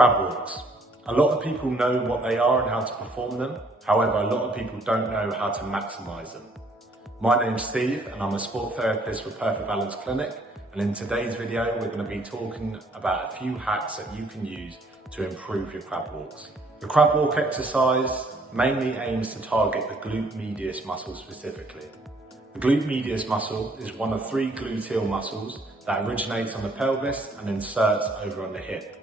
Crab walks. A lot of people know what they are and how to perform them. However, a lot of people don't know how to maximise them. My name's Steve and I'm a sport therapist for Perfect Balance Clinic. And in today's video, we're going to be talking about a few hacks that you can use to improve your crab walks. The crab walk exercise mainly aims to target the glute medius muscle specifically. The glute medius muscle is one of 3 gluteal muscles that originates on the pelvis and inserts over on the hip.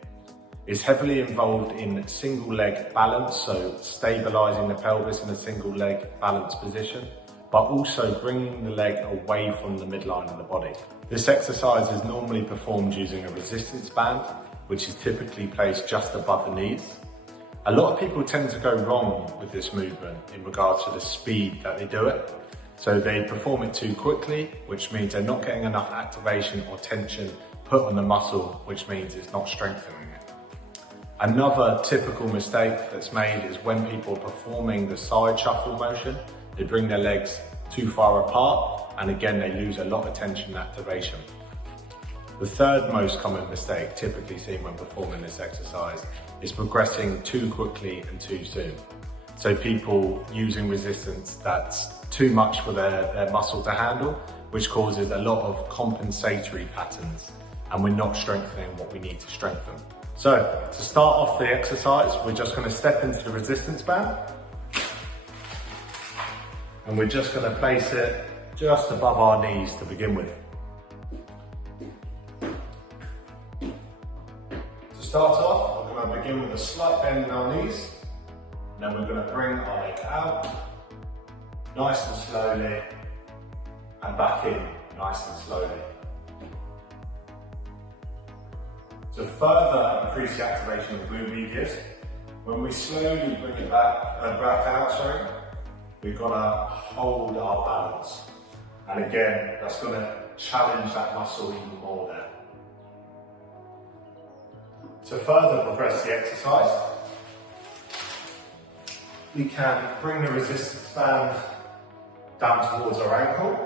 It's heavily involved in single leg balance, so stabilising the pelvis in a single leg balance position, but also bringing the leg away from the midline of the body. This exercise is normally performed using a resistance band, which is typically placed just above the knees. A lot of people tend to go wrong with this movement in regards to the speed that they do it. So they perform it too quickly, which means they're not getting enough activation or tension put on the muscle, which means it's not strengthening it. Another typical mistake that's made is when people are performing the side shuffle motion, they bring their legs too far apart, and again, they lose a lot of tension and activation. The third most common mistake typically seen when performing this exercise is progressing too quickly and too soon. So people using resistance that's too much for their muscle to handle, which causes a lot of compensatory patterns, and we're not strengthening what we need to strengthen. So to start off the exercise, we're just going to step into the resistance band, and we're just going to place it just above our knees to begin with. To start off, we're going to begin with a slight bend in our knees, and then we're going to bring our leg out, nice and slowly, and back in, nice and slowly. To further increase the activation of the glute medius, when we slowly bring it back out, we've got to hold our balance. And again, that's going to challenge that muscle even more there. To further progress the exercise, we can bring the resistance band down towards our ankle.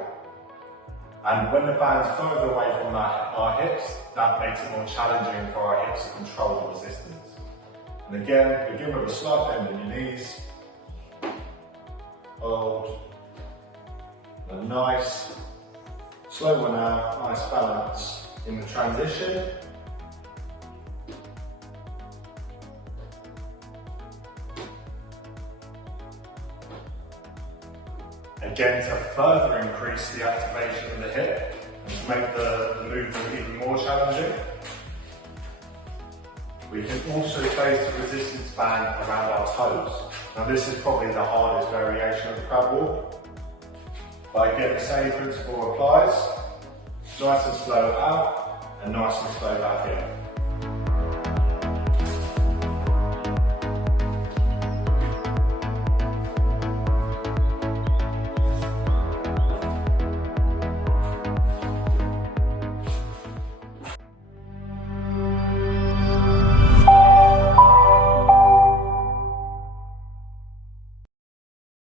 And when the band's further away from our hips, that makes it more challenging for our hips to control the resistance. And again, begin with a slight bend in your knees. Hold. A nice, slow one out, nice balance in the transition. Again, to further increase the activation of the hip and to make the movement even more challenging, we can also place the resistance band around our toes. Now this is probably the hardest variation of the crab walk, but again the same principle applies. Nice and slow out and nice and slow back in.